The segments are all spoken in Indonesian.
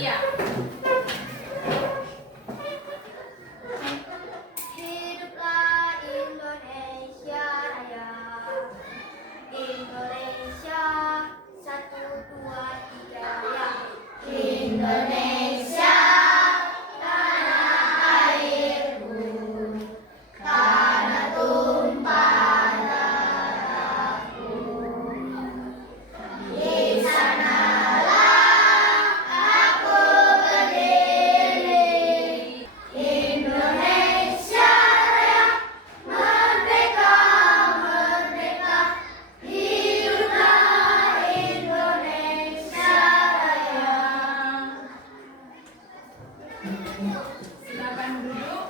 manusia. Hiduplah Indonesia Raya. Indonesia 1, 2, 3 ya. Indonesia tanah airku, tanah tumpah darahku. Di sanalah aku berdiri. Indonesia Raya, merdeka, merdeka. Hiduplah Indonesia Raya. Silakan duduk.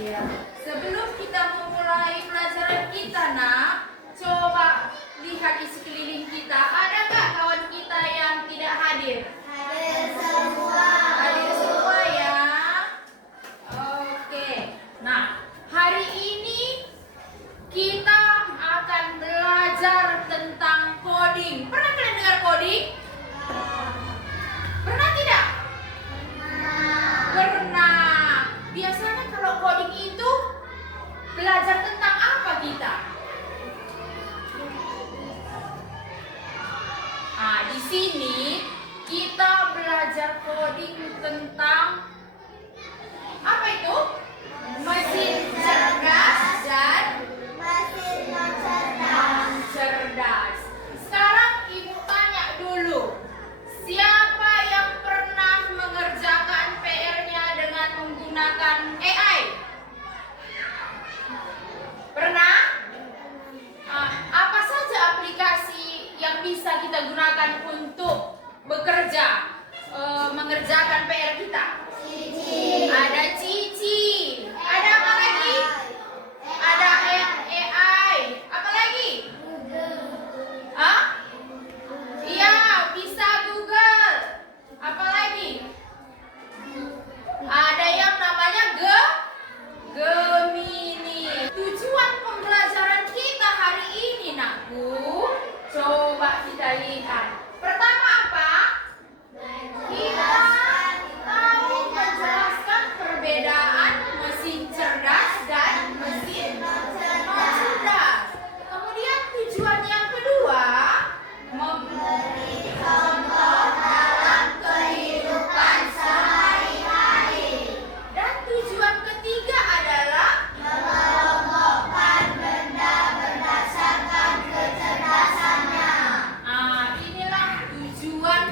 Ya. Sebelum kita memulai pelajaran kita, nak, coba lihat di sekeliling kita. Ada nggak kawan kita yang tidak hadir? Hadir semua. Hadir semua ya. Oke. Nah, hari ini kita akan belajar tentang coding. Pernah kalian dengar coding? Pernah tidak? Pernah. Biasanya kalau coding itu belajar tentang apa kita? Di sini kita belajar coding tentang apa itu? Mesin cerdas dan Mesin cerdas. cerdas. Sekarang ibu tanya dulu, siapa yang pernah mengerjakan PR-nya dengan menggunakan AI? Pernah? Apa saja aplikasi yang bisa kita gunakan untuk bekerja, mengerjakan PR kita? Cici. Ada Cici. Ada apa lagi? Ada AI. Apa lagi? Hah? Iya, bisa Google. Apa lagi? Ada yang namanya Gemini. Tujuan pembelajaran kita hari ini, nakku, coba kita lihat. Pertama apa? Kita tahu menjelaskan perbedaan mesin cerdas dan mesin cerdas. Kemudian tujuan yang kedua, Beri contoh dalam kehidupan sehari-hari. dan tujuan ketiga adalah Mengelompokkan benda berdasarkan kecerdasannya. inilah tujuan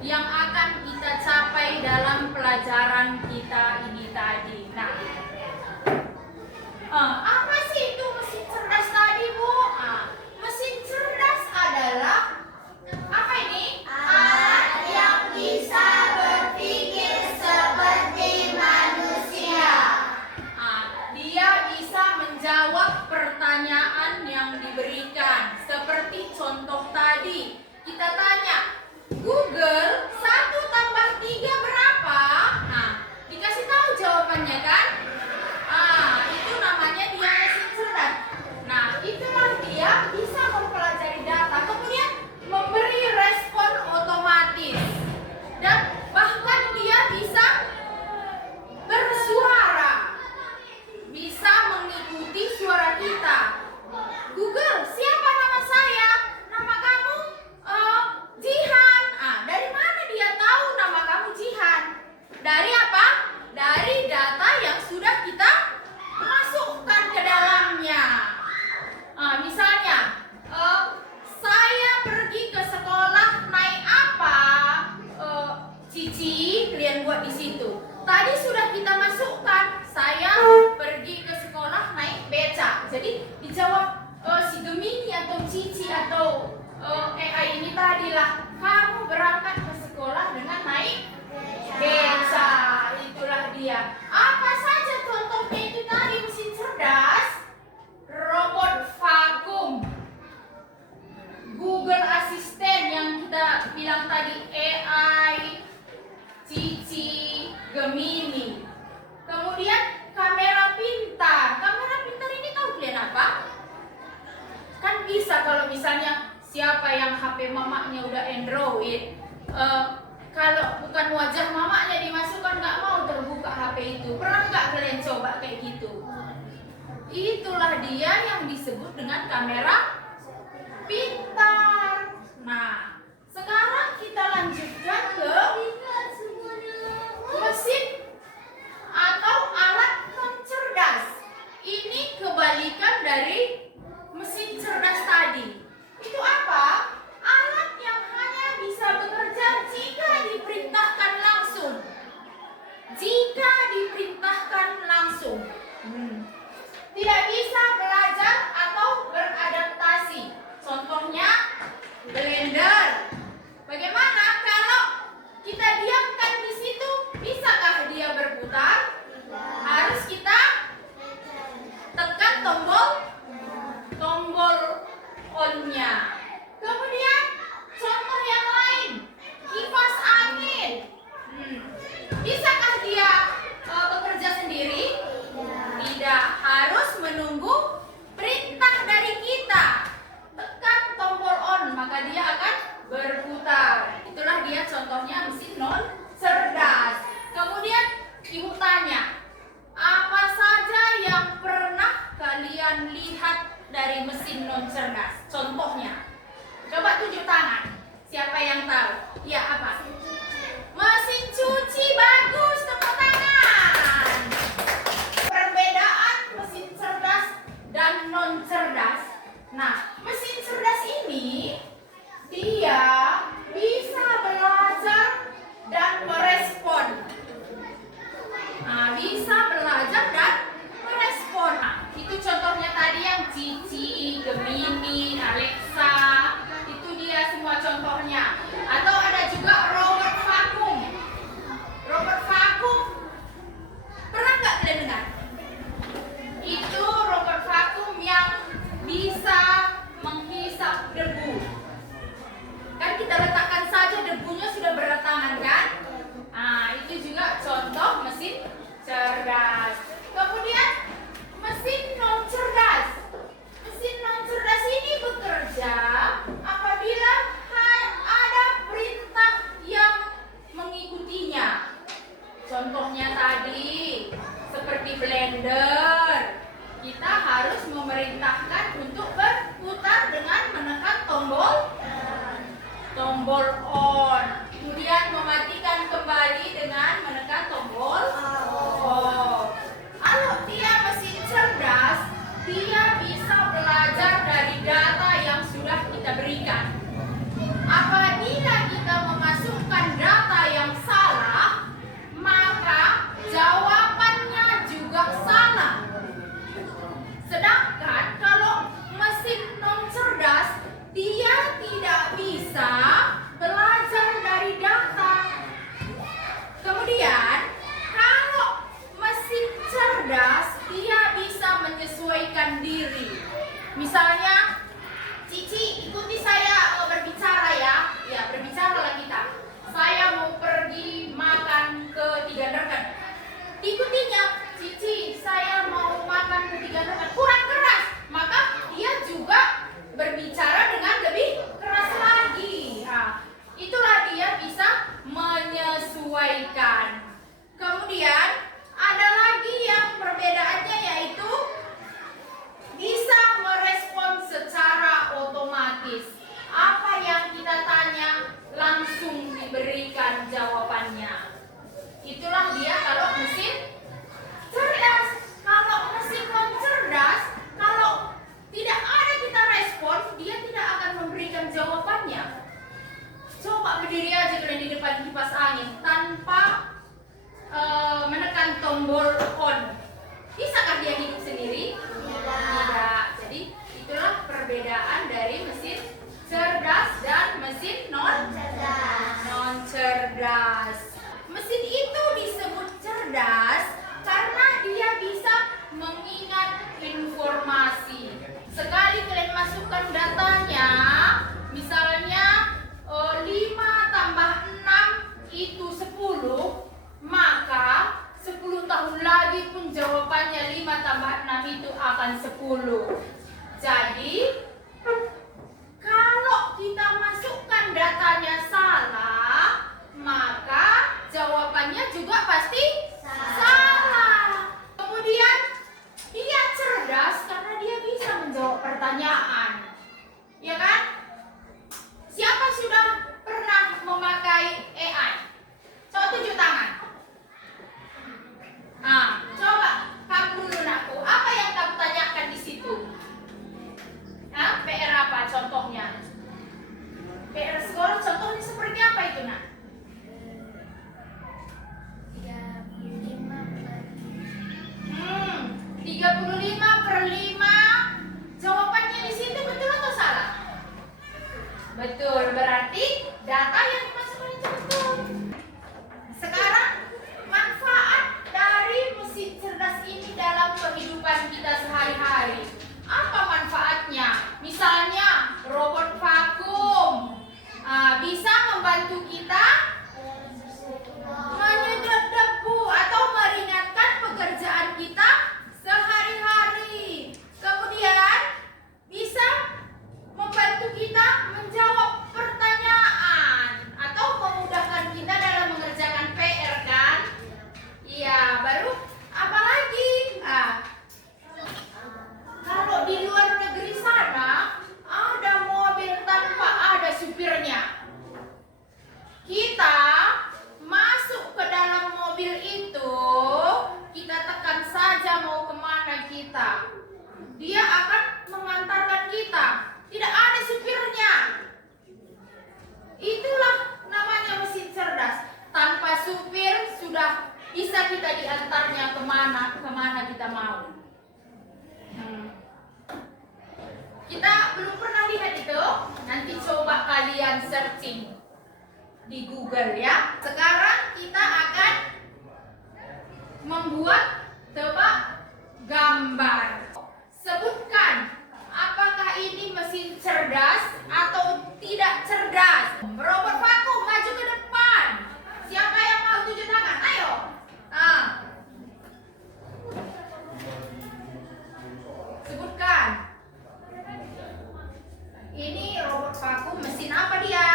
yang akan kita capai dalam pelajaran kita ini tadi. Nah, apa sih itu mesin cerdas tadi, Bu? Mesin cerdas adalah apa ini? Alat yang bisa berpikir seperti manusia. Dia bisa menjawab pertanyaan yang diberikan. Seperti contoh tadi, kita tanya, Google 1 tambah 3 berapa? Dikasih tahu jawabannya kan? Itu namanya dia mesin cerdas. Nah, itulah dia bisa mempelajari data, kemudian memberi respon otomatis. Dan bahkan dia bisa bersuara. Bisa mengikuti suara kita. Google, siapa nama saya? Nama kamu Jihan. Dari mana dia tahu nama kamu Jihan? Dari apa? Dari data yang sudah kita masukkan ke dalamnya. Misalnya, saya pergi ke sekolah naik apa? Cici, kalian buat di situ. Tadi sudah kita masukkan, saya pergi ke sekolah naik beca. Jadi dijawab si Gemini atau Cici atau AI ini tadilah, kamu berangkat ke sekolah dengan naik beca. Itulah dia. Apa saja contohnya itu tadi mesin cerdas? Robot vakum, Google Assistant yang kita bilang tadi, AI, Cici, Gemini. Kemudian kamera pintar. Kamera pintar ini tahu kalian apa? Kan bisa kalau misalnya siapa yang HP mamanya udah Android, Kalau bukan wajah mamanya dimasukkan, nggak mau terbuka HP itu. Pernah nggak kalian coba kayak gitu? Itulah dia yang disebut dengan kamera pintar. Nah, sekarang kita lanjutkan ke mesin atau alat non cerdas. Ini kebalikan dari mesin cerdas tadi. Itu apa? Alat yang hanya bisa bekerja jika diperintahkan langsung. Jika diperintahkan langsung. Tidak bisa belajar atau beradaptasi. Contohnya blender. Bagaimana kalau kita diamkan di situ? Bisakah dia berputar? Harus kita tekan tombol on-nya. Kemudian contoh yang lain, kipas angin. Bisakah dia bekerja sendiri? Tidak, harus menunggu perintah dari kita. Tekan tombol on, maka dia akan berputar. Itulah dia contohnya mesin non cerdas. Kemudian ibu tanya, apa saja yang pernah kalian lihat dari mesin non cerdas? Contohnya, coba tunjuk tangan. Siapa yang tahu? Ya, apa? Mesin cuci. Bagus, tepuk tangan. Perbedaan mesin cerdas dan non cerdas. Nah, mesin cerdas ini dia bisa belajar dan merespon. Nah, bisa belajar dan merespon. Nah, itu contohnya tadi yang Cici, Gemini, Alexa. Itu dia semua contohnya. Atau ada juga robot vakum. Robot vakum. Pernah nggak kalian dengar? Itu robot vakum yang bisa menghisap debu. Kan kita letakkan saja, debunya sudah berdatangan kan? Nah, itu juga contoh mesin cerdas. Kemudian mesin non cerdas. Mesin non cerdas ini bekerja apabila ada perintah yang mengikutinya. Contohnya tadi seperti blender. Kita harus memerintahkan untuk berputar dengan menekan tombol on. Kemudian mematikan kembali dengan menekan tombol off. Kalau dia mesin cerdas, dia bisa belajar dari data yang sudah kita berikan. Apabila kita memasukkan data yang salah, maka jawabannya juga salah. Sedangkan kalau mesin non cerdas, dia tidak bisa belajar dari data. Kemudian, kalau mesin cerdas, dia bisa menyesuaikan diri. Misalnya, Cici, ikuti saya berbicara ya. Ya, berbicaralah kita. Saya mau pergi makan ke Tigandakan. Ikutinya, Cici, saya mau makan ke Tigandakan. Kurang keras, maka dia juga berbicara dengan lebih keras lagi. Nah, itulah dia bisa menyesuaikan. Kemudian ada lagi yang perbedaannya, yaitu bisa merespon secara otomatis. Apa yang kita tanya langsung diberikan jawabannya. Itulah dia kalau mesin cerdas. Kalau mesin non cerdas, kalau tidak ada kita respon, dia tidak akan memberikan jawabannya. Coba berdiri aja kalian di depan kipas angin tanpa menekan tombol on. Bisakah dia hidup sendiri? Tidak. Jadi itulah perbedaan dari mesin cerdas dan mesin non cerdas. Mesin itu disebut cerdas karena dia bisa mengingat informasi. Sekali kalian masukkan datanya, misalnya 5 tambah 6 itu 10, maka 10 tahun lagi pun jawabannya 5 tambah 6 itu akan 10. Jadi kalau kita masukkan data berarti data yang dimasukkan itu betul. Sekarang manfaat dari mesin cerdas ini dalam kehidupan kita sehari-hari. Apa manfaatnya? Misalnya robot vakum bisa membantu kita menyedot debu atau meringankan pekerjaan kita sehari-hari. Kemudian bisa membantu kita menjawab pertanyaan atau memudahkan kita dalam mengerjakan PR kan? Iya, baru apa lagi? Kalau di luar negeri sana ada mobil tanpa ada supirnya. Kita masuk ke dalam mobil itu, kita tekan saja mau kemana kita. Dia akan mengantarkan kita. Tidak ada supirnya. Itulah namanya mesin cerdas. Tanpa supir sudah bisa kita diantarnya kemana kita mau. Kita belum pernah lihat itu. Nanti coba kalian searching di Google ya. Sekarang kita akan membuat tebak gambar. Sebutkan apakah ini mesin cerdas atau tidak cerdas. Robot vakum maju ke depan. Siapa yang mau tunjuk tangan? Ayo. Sebutkan. Ini robot vakum mesin apa dia?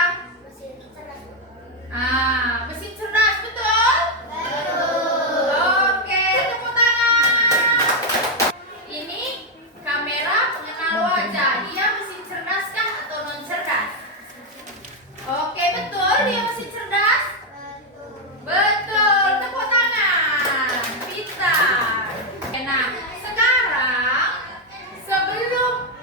Mesin cerdas, betul? Betul. Oke, tepuk tangan. Ini kamera pengenal wajah. Dia mesin cerdas kah atau non cerdas? Oke, betul. Dia mesin cerdas? Betul. Tepuk tangan. Pintar. Nah, sekarang sebelum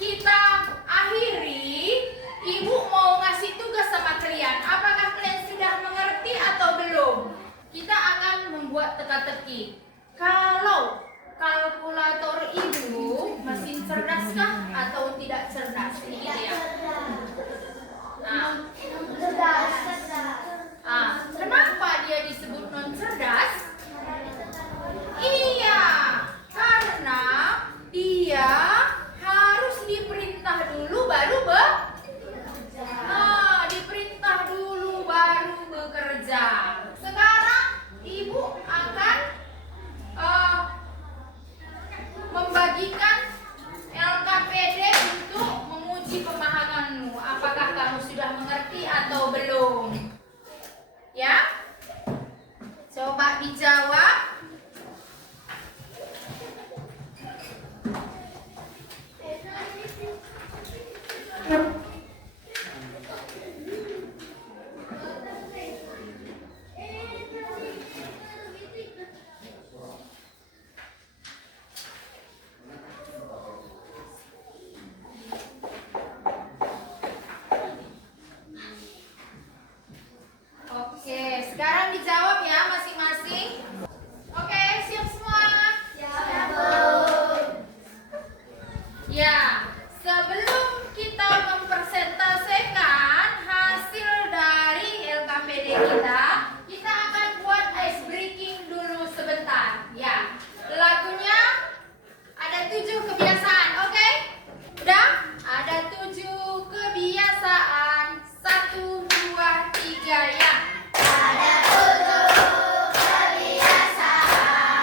kita akhiri, Ibu mau ngasih tugas sama kalian. Apakah kalian sudah mengerti atau belum? Kita akan membuat teka-teki. Kalau kalkulator Ibu mesin cerdaskah atau tidak cerdas? Ini gitu ya. Kenapa dia disebut non cerdas? Iya, karena dia harus diperintah dulu baru diperintah dulu baru bekerja. Sekarang Ibu akan membagikan LKPD untuk menguji pemahamanmu. Apakah kamu sudah mengerti atau belum? Ya? Coba dijawab. Oke, sekarang dijawab ya masing-masing. Oke, siap semua? Ya, sebelum kita mempresentasikan hasil dari LKPD kita akan buat ice breaking dulu sebentar. Ya, lagunya ada 7 kebiasaan, oke? Udah? Ada 7 kebiasaan. 1, 2, 3, ya. Ada 7 kebiasaan.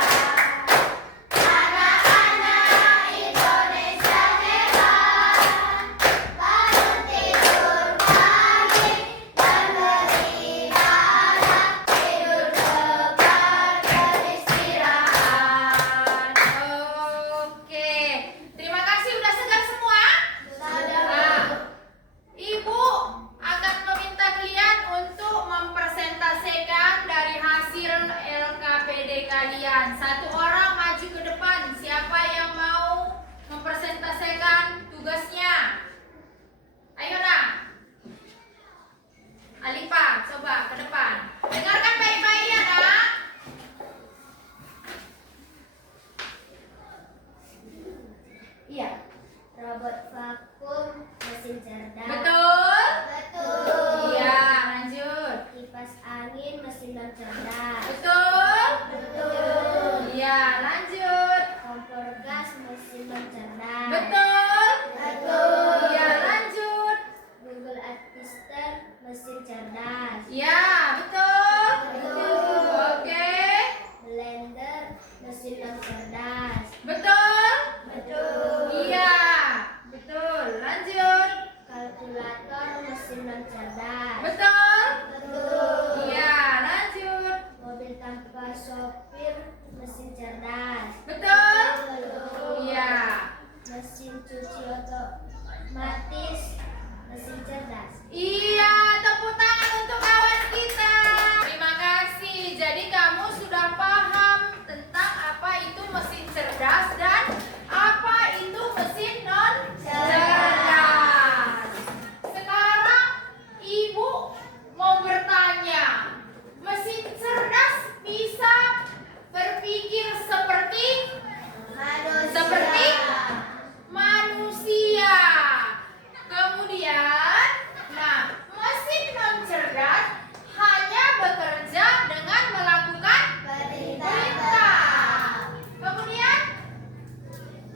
Anak-anak Indonesia hebat. otomatis mesin cerdas. Iya, tepuk tangan untuk kawan kita. Terima kasih. Jadi kamu sudah paham tentang apa itu mesin cerdas dan apa itu mesin non cerdas. Sekarang Ibu mau bertanya, mesin cerdas bisa berpikir seperti manusia. Kemudian, nah, mesin non cerdas hanya bekerja dengan melakukan perintah. Kemudian,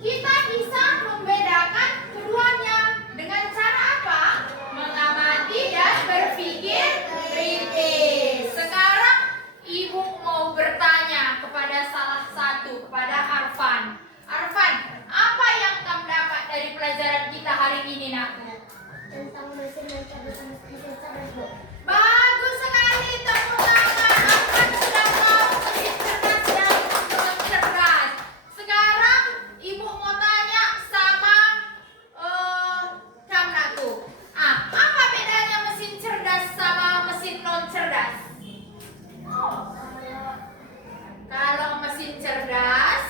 kita bisa membedakan keduanya dengan cara apa? Mengamati dan berpikir kritis. Sekarang Ibu mau bertanya kepada salah satu, kepada Arfan. Arfan, apa yang kamu dapat dari pelajaran kita hari ini, Nakku? Tentang mesin dan mesin cerdas, Bu. Bagus sekali, tepuk tangan. Arfan sudah tahu mesin cerdas dan non cerdas. Sekarang Ibu mau tanya sama kamu, Nakku. Apa bedanya mesin cerdas sama mesin non cerdas? Kalau mesin cerdas,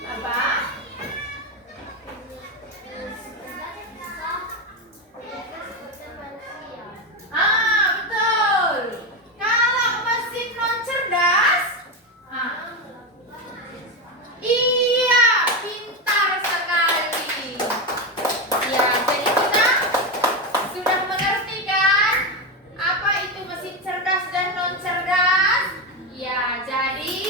apa? Betul. Kalau mesin non cerdas, iya, pintar sekali. Ya, jadi kita sudah mengerti kan apa itu mesin cerdas dan non cerdas? Ya, jadi